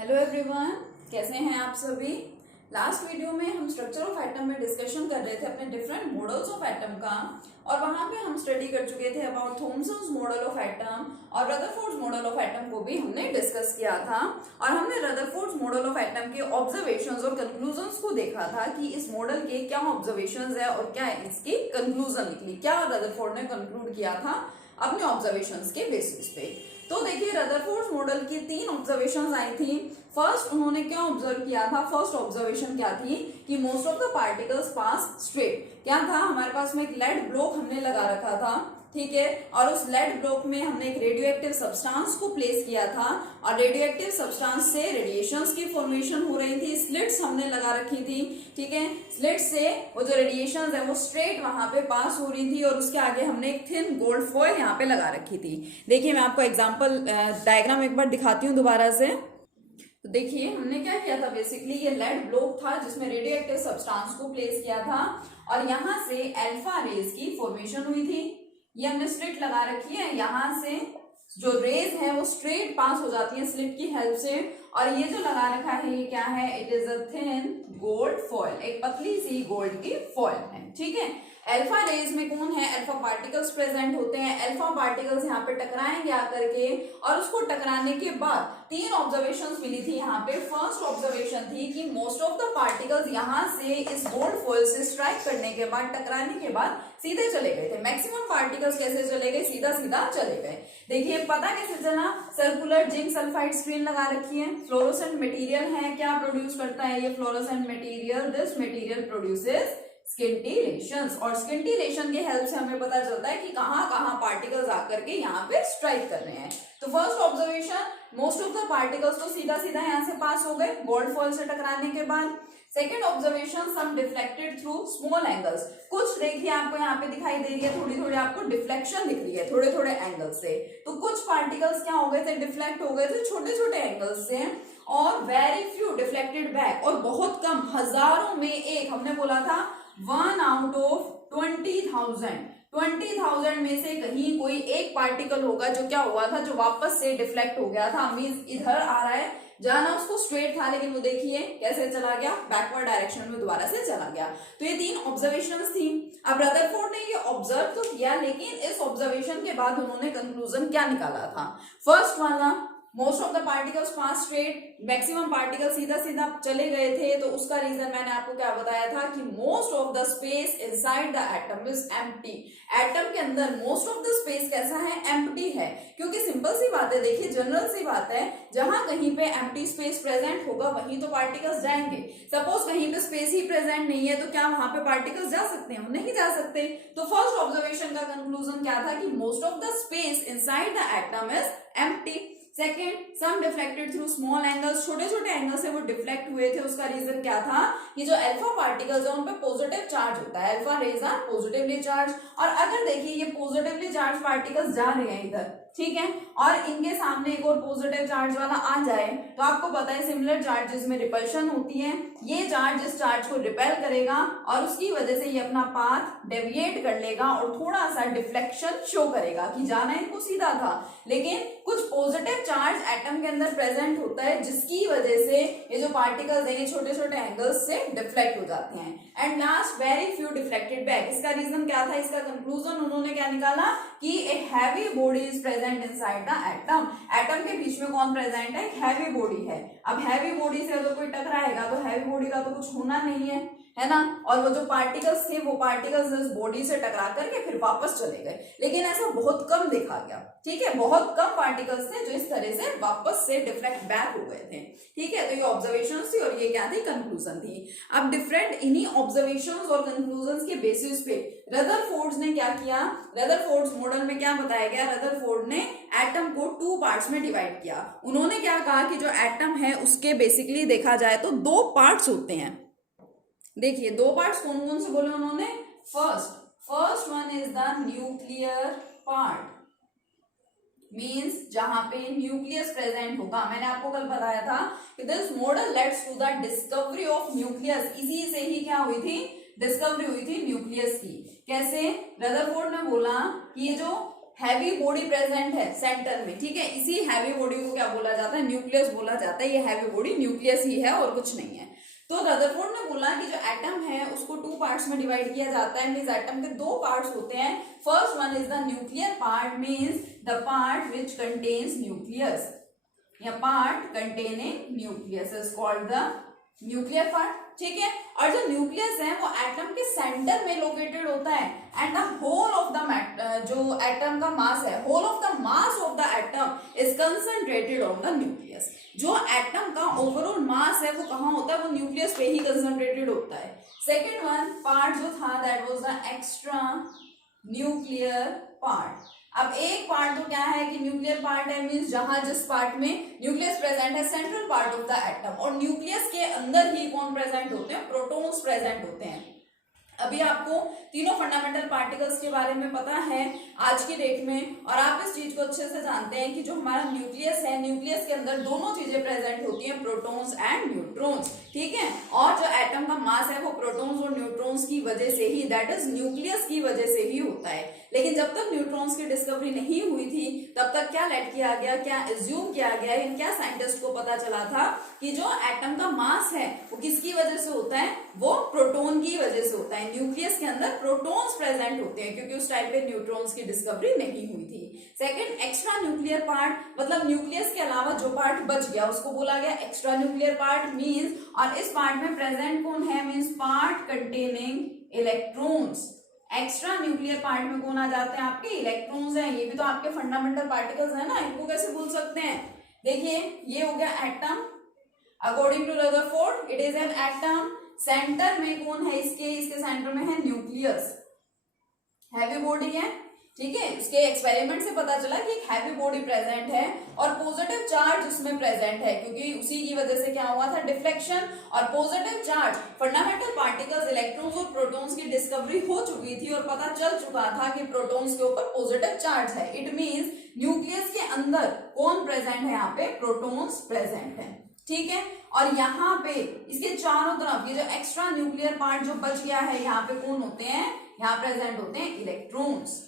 Hello everyone, कैसे हैं आप सभी। लास्ट वीडियो में हम स्ट्रक्चर ऑफ एटम में डिस्कशन कर रहे थे अपने डिफरेंट मॉडल्स ऑफ एटम का, और वहां पे हम स्टडी कर चुके थे about Thomson's model of atom और रदरफोर्ड्स मॉडल ऑफ एटम को भी हमने डिस्कस किया था। और हमने रदरफोर्ड्स मॉडल ऑफ एटम के ऑब्जर्वेशंस और कंक्लूजन्स को देखा था कि इस मॉडल के क्या ऑब्जर्वेशंस है और क्या इसकी कंक्लूजन निकली, क्या रदरफोर्ड ने कंक्लूड किया था अपने ऑब्जर्वेशंस के बेसिस पे। तो देखिए, रदरफोर्ड मॉडल की 3 ऑब्जर्वेशंस आई थी। फर्स्ट उन्होंने क्या ऑब्जर्व किया था, फर्स्ट ऑब्जर्वेशन क्या थी कि most of the particles pass straight. क्या था, हमारे पास में एक लेड ब्लॉक हमने लगा रखा था, ठीक है, और उस लेड ब्लॉक में हमने एक रेडियोएक्टिव सब्सटेंस को प्लेस किया था और रेडियोएक्टिव सब्सटेंस से रेडिएशंस की फॉर्मेशन हो रही थी। स्लिट्स हमने लगा रखी थी, ठीक है, स्लिट्स से वो जो रेडिएशंस है वो स्ट्रेट वहां पे पास हो रही थी और उसके आगे हमने एक थिन गोल्ड फॉइल यहाँ पे लगा रखी थी। देखिए, मैं आपको एग्जाम्पल डायग्राम एक बार दिखाती हूँ दोबारा से। तो देखिए, हमने क्या किया था, बेसिकली ये लेड ब्लॉक था जिसमें रेडियोएक्टिव सब्सटेंस को प्लेस किया था और यहाँ से अल्फा रेज की फॉर्मेशन हुई थी। ये हमने स्लिट लगा रखी है, यहाँ से जो रेज है वो स्ट्रेट पास हो जाती है स्लिट की हेल्प से। और ये जो लगा रखा है ये क्या है, it is a thin gold foil, एक पतली सी गोल्ड की फॉइल है, ठीक है। अल्फा रेज में कौन है, अल्फा पार्टिकल्स प्रेजेंट होते हैं। अल्फा पार्टिकल्स यहाँ पे टकराएंगे आकर के और उसको टकराने के बाद 3 ऑब्जर्वेशंस मिली थी यहाँ पे। फर्स्ट ऑब्जर्वेशन थी कि मोस्ट ऑफ द पार्टिकल्स यहाँ से इस गोल्ड फॉइल से स्ट्राइक करने के बाद, टकराने के बाद सीधे चले गए थे। मैक्सिमम पार्टिकल्स कैसे चले गए, सीधा सीधा चले गए। देखिए, पता कैसे चला, सर्कुलर जिंक सल्फाइड स्क्रीन लगा रखी है, फ्लोरोसेंट मटेरियल है, क्या प्रोड्यूस करता है ये fluorescent material, this material produces scintillations. और स्किंटिलेशन के हेल्प से हमें पता चलता है कि कहां कहां पार्टिकल्स आकर के यहाँ पे स्ट्राइक कर रहे हैं। तो first observation, most of the particles तो सीधा सीधा यहाँ से पास हो गए गोल्ड फॉइल से टकराने के बाद। सेकेंड ऑब्जर्वेशन, सम डिफ्लेक्टेड थ्रू स्मॉल एंगल्स। कुछ देखिए आपको यहाँ पे दिखाई दे रही है, थोड़ी थोड़ी आपको डिफ्लेक्शन दिख रही है थोड़े थोड़े एंगल से। तो कुछ पार्टिकल्स क्या हो गए थे, डिफ्लेक्ट हो गए थे छोटे छोटे एंगल्स से, और वेरी फ्यू डिफ्लेक्टेड बैक, और बहुत कम, हजारों में एक, हमने बोला था 1 आउट ऑफ 20,000 में से कहीं कोई एक पार्टिकल होगा जो क्या हुआ था, जो वापस से डिफ्लेक्ट हो गया था। मींस इधर आ रहा है, जाना उसको स्ट्रेट था लेकिन वो देखिए कैसे चला गया, बैकवर्ड डायरेक्शन में दोबारा से चला गया। तो ये 3 ऑब्जर्वेशंस थी। अब रदरफोर्ड ने ये ऑब्जर्व तो किया, लेकिन इस ऑब्जर्वेशन के बाद उन्होंने कंक्लूजन क्या निकाला था। फर्स्ट वाला, most of the particles pass straight, maximum particle सीधा सीधा चले गए थे। तो उसका रीजन मैंने आपको क्या बताया था कि most of the space inside the atom is empty. Atom के अंदर मोस्ट ऑफ द स्पेस कैसा है, एम्प्टी है। क्योंकि सिंपल सी बात है, देखिए जनरल सी बात है, जहां कहीं पे एम्प्टी स्पेस प्रेजेंट होगा वहीं तो पार्टिकल्स जाएंगे। सपोज कहीं पे स्पेस ही प्रेजेंट नहीं है तो क्या वहां पे पार्टिकल्स जा सकते हैं, नहीं जा सकते। तो फर्स्ट ऑब्जर्वेशन का कंक्लूजन क्या था कि most of the space inside the atom is empty. Second, some deflected through small angles, छोटे छोटे एंगल से वो डिफ्लेक्ट हुए थे। उसका रीजन क्या था कि जो अल्फा पार्टिकल्स है उन पे पॉजिटिव चार्ज होता है, alpha rays are positively charge. और अगर देखिए ये पॉजिटिवली चार्ज पार्टिकल्स जा रहे हैं इधर, ठीक है, और इनके सामने एक और पॉजिटिव चार्ज वाला आ जाए तो आपको पता है सिमिलर चार्जेस में रिपल्शन होती है। ये चार्ज इस चार्ज को रिपेल करेगा और उसकी वजह से ये अपना पाथ डेविएट कर लेगा और थोड़ा सा डिफ्लेक्शन शो करेगा कि जाना इनको सीधा था, लेकिन कुछ पॉजिटिव चार्ज एटम के अंदर प्रेजेंट होता है जिसकी वजह से ये जो पार्टिकल्स है ये छोटे छोटे एंगल्स से डिफ्लेक्ट हो जाते हैं। And last, very few deflected back. इसका रीजन क्या था, इसका कंक्लूजन उन्होंने क्या निकाला कि एक heavy body is present inside the atom. Atom के बीच में कौन प्रेजेंट है, एक हैवी बॉडी है। अब हैवी बॉडी से तो कोई टकराएगा तो हैवी बॉडी का तो कुछ होना नहीं है ना। और वो जो पार्टिकल्स थे वो पार्टिकल्स इस बॉडी से टकरा करके फिर वापस चले गए, लेकिन ऐसा बहुत कम देखा गया, ठीक है, बहुत कम पार्टिकल्स थे जो इस तरह से वापस से डिफ्लेक्ट बैक हो गए थे, ठीक है। तो ये ऑब्जर्वेशंस थी और ये क्या थी, कंक्लूजन थी। अब डिफरेंट इन्हीं ऑब्जर्वेशंस और कंक्लूजन्स के बेसिस पे रदरफोर्ड ने क्या किया, रदरफोर्ड मॉडल में क्या बताया गया, रदरफोर्ड ने एटम को 2 पार्ट्स में डिवाइड किया। उन्होंने क्या कहा कि जो एटम है उसके बेसिकली देखा जाए तो 2 पार्ट्स होते हैं। देखिए 2 पार्ट्स कौन कौन से बोले उन्होंने। First one is the nuclear part, means जहां पे न्यूक्लियस प्रेजेंट होगा। मैंने आपको कल बताया था कि this model lets to the discovery of nucleus. इसी से ही क्या हुई थी, डिस्कवरी हुई थी न्यूक्लियस की। कैसे, रदरफोर्ड ने बोला कि ये जो हैवी बॉडी प्रेजेंट है सेंटर में, ठीक है, इसी हैवी बॉडी को क्या बोला जाता है, न्यूक्लियस बोला जाता है। ये हैवी बॉडी न्यूक्लियस ही है और कुछ नहीं है। तो रदरफोर्ड ने बोला कि जो एटम है उसको 2 पार्ट्स में डिवाइड किया जाता है। मींस एटम के 2 पार्ट्स होते हैं। First one is the nuclear part, means the part which contains nucleus, या part containing nucleus is called the nuclear part, ठीक है। और जो न्यूक्लियस है वो एटम के सेंटर में लोकेटेड होता है and the whole of the जो एटम का मास है, whole of the mass of the atom is concentrated on the nucleus. जो एटम का ओवरऑल मास है वो कहाँ होता है, वो न्यूक्लियस पे ही कंसंट्रेटेड होता है। सेकेंड वन पार्ट जो था that was the extra nuclear part. अब एक पार्ट तो क्या है कि न्यूक्लियर पार्ट है, मींस जहां जिस पार्ट में न्यूक्लियस प्रेजेंट है, central part of the atom, और न्यूक्लियस के अंदर ही कौन प्रेजेंट होते हैं, प्रोटॉन्स प्रेजेंट होते हैं। अभी आपको तीनों फंडामेंटल पार्टिकल्स के बारे में पता है आज की डेट में, और आप इस चीज को अच्छे से जानते हैं कि जो हमारा न्यूक्लियस है, न्यूक्लियस के अंदर दोनों चीजें प्रेजेंट होती हैं, प्रोटॉन्स एंड न्यूट्रॉन्स, ठीक है। और जो एटम का मास है वो प्रोटॉन्स और न्यूट्रॉन्स की वजह से ही, दैट इज न्यूक्लियस की वजह से ही होता है। लेकिन जब तक न्यूट्रॉन्स की डिस्कवरी नहीं हुई थी तब तक क्या लेट किया गया, क्या एज्यूम किया गया, क्या साइंटिस्ट को पता चला था कि जो एटम का मास है वो किसकी वजह से होता है, वो प्रोटॉन की वजह से होता है। न्यूक्लियस के अंदर प्रोटॉन्स प्रेजेंट होते हैं क्योंकि उस टाइम पे न्यूट्रॉन्स की डिस्कवरी नहीं हुई थी। सेकंड एक्स्ट्रा न्यूक्लियर पार्ट, मतलब न्यूक्लियस के अलावा जो पार्ट बच गया उसको बोला गया एक्स्ट्रा न्यूक्लियर पार्ट। मींस और इस पार्ट में प्रेजेंट कौन है, means part containing electrons. Extra nuclear part में कौन आ जाते हैं, आपके इलेक्ट्रॉन्स हैं। ये भी तो आपके फंडामेंटल पार्टिकल्स है ना, इनको कैसे भूल सकते हैं। देखिए ये हो गया atom, according to Rutherford it is an atom. Centre में कौन है इसके सेंटर में है न्यूक्लियस, हैवी बॉडी है, ठीक है। उसके एक्सपेरिमेंट से पता चला कि एक हैवी बॉडी प्रेजेंट है और पॉजिटिव चार्ज उसमें प्रेजेंट है, क्योंकि उसी की वजह से क्या हुआ था, डिफ्लेक्शन और positive charge. Fundamental particles electrons और प्रोटॉन्स की डिस्कवरी हो चुकी थी और पता चल चुका था कि प्रोटॉन्स के ऊपर पॉजिटिव चार्ज है। इट मींस न्यूक्लियस के अंदर कौन प्रेजेंट है, यहाँ पे प्रोटॉन्स प्रेजेंट है, ठीक है। और यहाँ पे इसके चारों तरफ ये जो एक्स्ट्रा न्यूक्लियर पार्ट जो बच गया है, यहाँ पे कौन होते हैं, यहाँ प्रेजेंट होते हैं इलेक्ट्रॉन्स,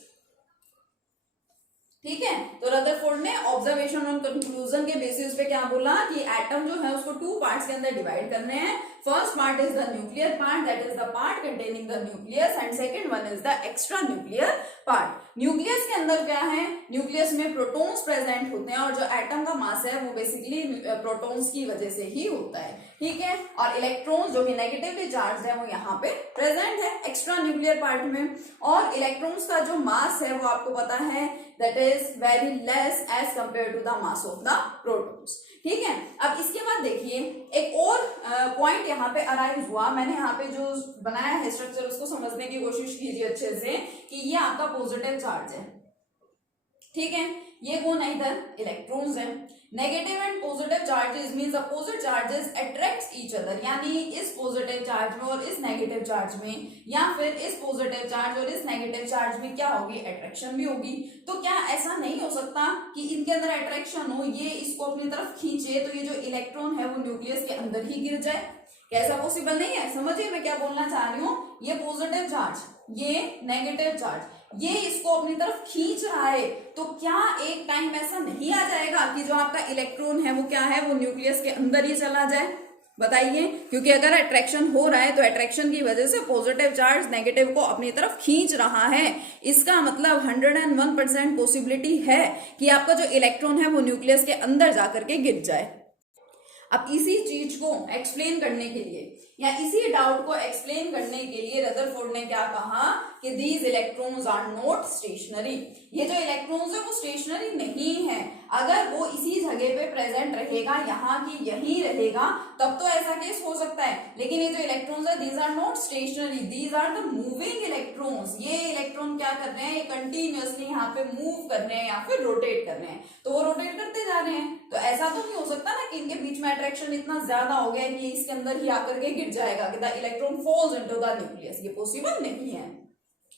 ठीक है। तो रदरफोर्ड ने ऑब्जर्वेशन और कंक्लूजन के बेसिस पे क्या बोला कि एटम जो है उसको 2 पार्ट्स के अंदर डिवाइड करने हैं। First part is the nuclear part, that is the part containing the nucleus, and second one is the extra nuclear part. Nucleus के अंदर क्या है, न्यूक्लियस में प्रोटॉन्स प्रेजेंट होते हैं और जो एटम का मास है वो बेसिकली प्रोटॉन्स की वजह से ही होता है, ठीक है। और इलेक्ट्रॉन्स जो कि नेगेटिवली चार्ज है वो यहाँ पे प्रेजेंट है एक्स्ट्रा न्यूक्लियर पार्ट में। और इलेक्ट्रॉन्स का जो मास है वो आपको पता है that is very less as compared to the mass of the protons, ठीक है। अब इसके बाद देखिए एक और पॉइंट यहाँ पे अराइज हुआ। मैंने यहाँ पे जो बनाया है स्ट्रक्चर उसको समझने की कोशिश कीजिए अच्छे से कि ये आपका पॉजिटिव चार्ज है, ठीक है। ये कौन है, इधर इलेक्ट्रॉन्स है। Negative and positive charges means opposite charges attracts each other, यानी इस पॉजिटिव चार्ज में और इस नेगेटिव चार्ज में, या फिर इस पॉजिटिव चार्ज और इस नेगेटिव चार्ज में क्या होगी, अट्रैक्शन भी होगी। तो क्या ऐसा नहीं हो सकता कि इनके अंदर अट्रैक्शन हो, ये इसको अपनी तरफ खींचे तो ये जो इलेक्ट्रॉन है वो न्यूक्लियस के अंदर ही गिर जाए? कैसा पॉसिबल नहीं है। समझिए मैं क्या बोलना चाह रही हूँ। ये पॉजिटिव चार्ज, ये नेगेटिव चार्ज, ये इसको अपनी तरफ खींच रहा है, तो क्या एक टाइम ऐसा नहीं आ जाएगा कि जो आपका इलेक्ट्रॉन है वो क्या है, वो न्यूक्लियस के अंदर ही चला जाए? बताइए। क्योंकि अगर अट्रैक्शन हो रहा है तो अट्रैक्शन की वजह से पॉजिटिव चार्ज नेगेटिव को अपनी तरफ खींच रहा है। इसका मतलब 101% पॉसिबिलिटी है कि आपका जो इलेक्ट्रॉन है वो न्यूक्लियस के अंदर जाकर के गिर जाए। अब इसी चीज को एक्सप्लेन करने के लिए या इसी डाउट को एक्सप्लेन करने के लिए रदरफोर्ड ने क्या कहा कि these electrons are not stationary. ये जो इलेक्ट्रॉन्स है वो स्टेशनरी नहीं है। अगर वो इसी जगह पे प्रेजेंट रहेगा, यहाँ की यहीं रहेगा, तब तो ऐसा केस हो सकता है। लेकिन ये जो इलेक्ट्रॉन्स है these are not stationary, these are the moving electrons. ये इलेक्ट्रॉन क्या कर रहे हैं, ये कंटिन्यूअसली यहाँ पे मूव कर रहे हैं या फिर रोटेट कर रहे हैं। तो वो रोटेट करते जा रहे हैं, तो ऐसा तो नहीं हो सकता ना कि इनके बीच में अट्रैक्शन इतना ज्यादा हो गया कि इसके अंदर ही आकर के गिर जाएगा कि the electron falls into the nucleus. ये पॉसिबल नहीं है।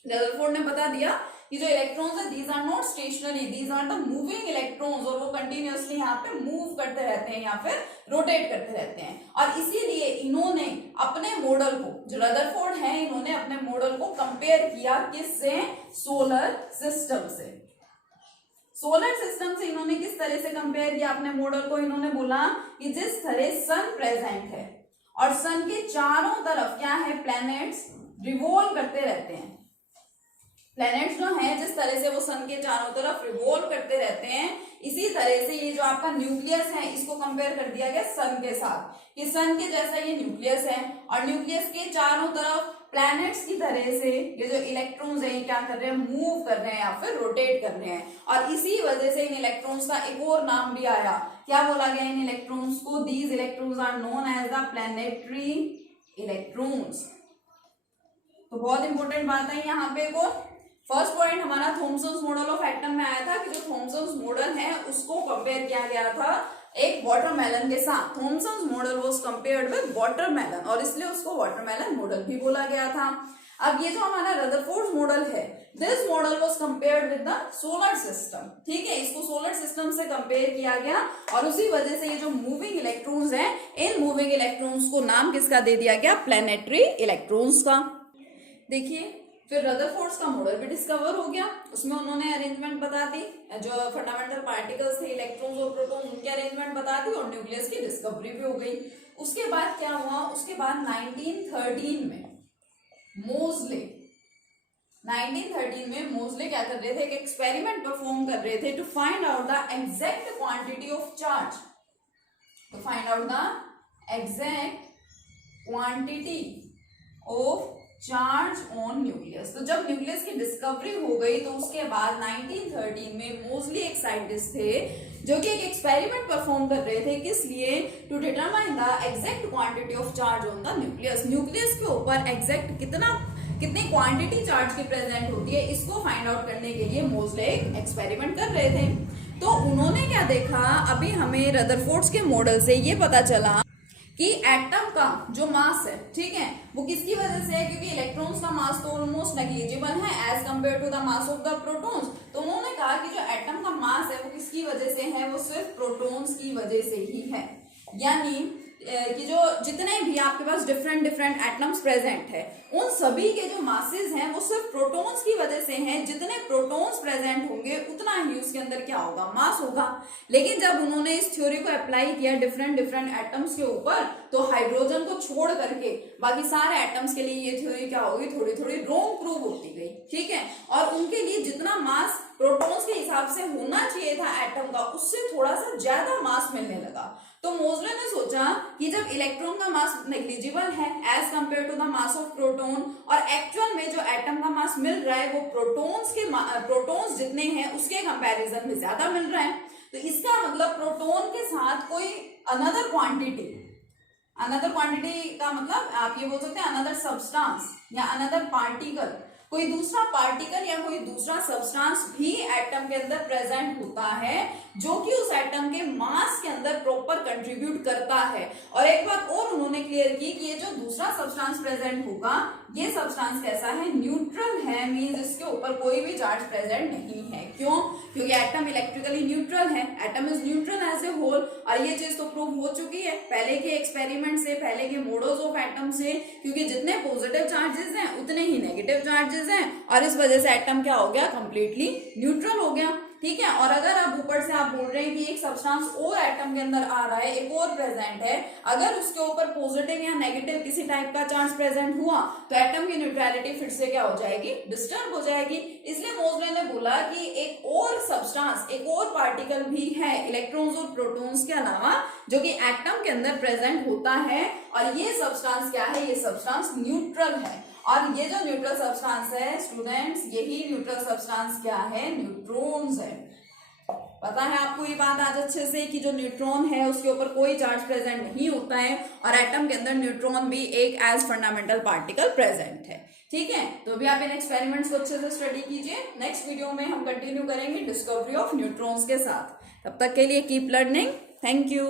रदरफोर्ड ने बता दिया कि जो इलेक्ट्रॉन्स है these are not stationary, these are the moving electrons, और वो कंटिन्यूअसली यहाँ पे मूव करते रहते हैं या फिर रोटेट करते रहते हैं। और इसीलिए इन्होंने अपने मॉडल को, जो रदरफोर्ड है, इन्होंने अपने मॉडल को कंपेयर किया किससे, सोलर सिस्टम से। सोलर सिस्टम से इन्होंने किस तरह से कंपेयर किया अपने मॉडल को, इन्होंने बोला कि जिस तरह सन प्रेजेंट है और सन के चारों तरफ क्या है, प्लैनेट्स रिवॉल्व करते रहते हैं। प्लैनेट्स जो हैं जिस तरह से वो सन के चारों तरफ रिवॉल्व करते रहते हैं, इसी तरह से ये जो आपका न्यूक्लियस है इसको कंपेयर कर दिया गया सन के साथ, कि सन के जैसा ये न्यूक्लियस है और न्यूक्लियस के चारों तरफ प्लैनेट्स की तरह से ये जो इलेक्ट्रॉन्स हैं क्या कर रहे हैं, मूव कर रहे हैं या फिर रोटेट कर रहे हैं। और इसी वजह से इन इलेक्ट्रॉन्स का एक और नाम भी आया, क्या बोला गया इन इलेक्ट्रॉन्स को, these electrons are known as the planetary electrons. तो बहुत इंपॉर्टेंट बात है यहाँ पे। एक और फर्स्ट पॉइंट हमारा थॉमसन्स मॉडल ऑफ एटम में आया था कि जो थॉमसन्स मॉडल है उसको कंपेयर किया गया था एक वाटरमेलन के साथ। Thomson's model was compared with watermelon और इसलिए उसको वाटरमेलन मॉडल भी बोला गया था। अब ये जो हमारा रदरफोर्ड मॉडल है, this model was compared with the solar system, ठीक है, इसको सोलर सिस्टम से कंपेयर किया गया और उसी वजह से ये जो मूविंग इलेक्ट्रॉन्स हैं, इन मूविंग इलेक्ट्रॉन्स को नाम किसका दे दिया गया, प्लैनेटरी इलेक्ट्रॉन्स का। देखिए फिर रदरफोर्ड का मॉडल भी डिस्कवर हो गया, उसमें उन्होंने अरेंजमेंट बता दी, जो फंडामेंटल पार्टिकल्स थे इलेक्ट्रॉन्स और प्रोटॉन उनके अरेंजमेंट बता दी और न्यूक्लियस की डिस्कवरी भी हो गई। उसके बाद क्या हुआ, उसके बाद 1913 में मोज़ले क्या कर रहे थे, एक एक्सपेरिमेंट परफॉर्म कर रहे थे to find out the exact quantity of charge, to find out the exact quantity of charge on nucleus. तो जब न्यूक्लियस की डिस्कवरी हो गई तो उसके बाद 1913 में मोज़ले एक साइंटिस्ट थे जो कि एक एक्सपेरिमेंट परफॉर्म कर रहे थे, किस लिए, to determine the exact quantity of charge on the nucleus. Nucleus के ऊपर एग्जैक्ट कितनी क्वांटिटी चार्ज की प्रेजेंट होती है इसको फाइंड आउट करने के लिए मोज़ले एक एक्सपेरिमेंट कर रहे थे। तो उन्होंने क्या देखा, अभी हमें रदरफोर्ड के मॉडल से ये पता चला कि एटम का जो मास है, ठीक है, वो किसकी वजह से है, क्योंकि इलेक्ट्रॉन्स का मास तो ऑलमोस्ट नेग्लिजिबल है as compare to the mass of the protons. तो उन्होंने कहा कि जो एटम का मास है वो किसकी वजह से है, वो सिर्फ प्रोटॉन्स की वजह से ही है। यानी कि जो जितने भी आपके पास डिफरेंट एटम्स प्रेजेंट है उन सभी के जो मासेस हैं वो सिर्फ प्रोटॉन्स की वजह से हैं। जितने प्रोटॉन्स प्रेजेंट होंगे उतना ही उसके अंदर क्या होगा, मास होगा। लेकिन जब उन्होंने इस थ्योरी को अप्लाई किया डिफरेंट एटम्स के ऊपर, तो हाइड्रोजन को छोड़ करके बाकी सारे एटम्स के लिए ये थ्योरी क्या होगी, थोड़ी रॉन्ग प्रूव होती गई, ठीक है। और उनके लिए जितना मास प्रोटॉन्स के हिसाब से होना चाहिए था एटम का, उससे थोड़ा सा ज्यादा मास मिलने लगा। तो मोज़ले ने सोचा कि जब इलेक्ट्रॉन का मास नेग्लिजिबल है as compare to the mass of proton और एक्चुअल में जो एटम का मास मिल रहा है वो प्रोटॉन्स जितने हैं उसके कंपैरिजन में ज्यादा मिल रहा है, तो इसका मतलब प्रोटॉन के साथ कोई अनदर क्वांटिटी का मतलब आप ये बोल सकते हैं अनदर सब्सटेंस या अनदर पार्टिकल, कोई दूसरा पार्टिकल या कोई दूसरा सब्सटेंस भी एटम के अंदर प्रेजेंट होता है जो कि उस एटम के मास के अंदर प्रॉपर कंट्रीब्यूट करता है। और एक बात और उन्होंने क्लियर की कि ये जो दूसरा सब्सटेंस प्रेजेंट होगा ये सब्सटेंस कैसा है, न्यूट्रल है, मींस इसके ऊपर कोई भी चार्ज प्रेजेंट नहीं है। क्यों, क्योंकि एटम इलेक्ट्रिकली न्यूट्रल है, atom is neutral as a whole. और ये चीज तो प्रूव हो चुकी है पहले के एक्सपेरिमेंट से, पहले के मॉडल्स ऑफ एटम से, क्योंकि जितने पॉजिटिव चार्जेस हैं उतने ही नेगेटिव चार्जेस हैं और इस वजह से एटम क्या हो गया, कंप्लीटली न्यूट्रल हो गया, ठीक है। और अगर आप ऊपर से आप बोल रहे हैं कि एक सब्सटेंस और एटम के अंदर आ रहा है, एक और प्रेजेंट है, अगर उसके ऊपर पॉजिटिव या नेगेटिव किसी टाइप का चार्ज प्रेजेंट हुआ तो एटम की न्यूट्रलिटी फिर से क्या हो जाएगी, डिस्टर्ब हो जाएगी। इसलिए मोज़ले ने बोला कि एक और सब्सटेंस, एक और पार्टिकल भी है इलेक्ट्रॉन्स और प्रोटॉन्स के अलावा जो कि एटम के अंदर प्रेजेंट होता है और ये सब्सटेंस क्या है, ये सब्सटेंस न्यूट्रल है। और ये जो न्यूट्रल सब्सटेंस है स्टूडेंट्स, यही न्यूट्रल सब्सटेंस क्या है, न्यूट्रॉन्स है। पता है आपको ये बात आज अच्छे से कि जो न्यूट्रॉन है उसके ऊपर कोई चार्ज प्रेजेंट नहीं होता है और एटम के अंदर न्यूट्रॉन भी एक एज फंडामेंटल पार्टिकल प्रेजेंट है, ठीक है। तो भी आप इन एक्सपेरिमेंट्स को अच्छे से स्टडी कीजिए। नेक्स्ट वीडियो में हम कंटिन्यू करेंगे डिस्कवरी ऑफ न्यूट्रॉन्स के साथ। तब तक के लिए कीप लर्निंग, थैंक यू।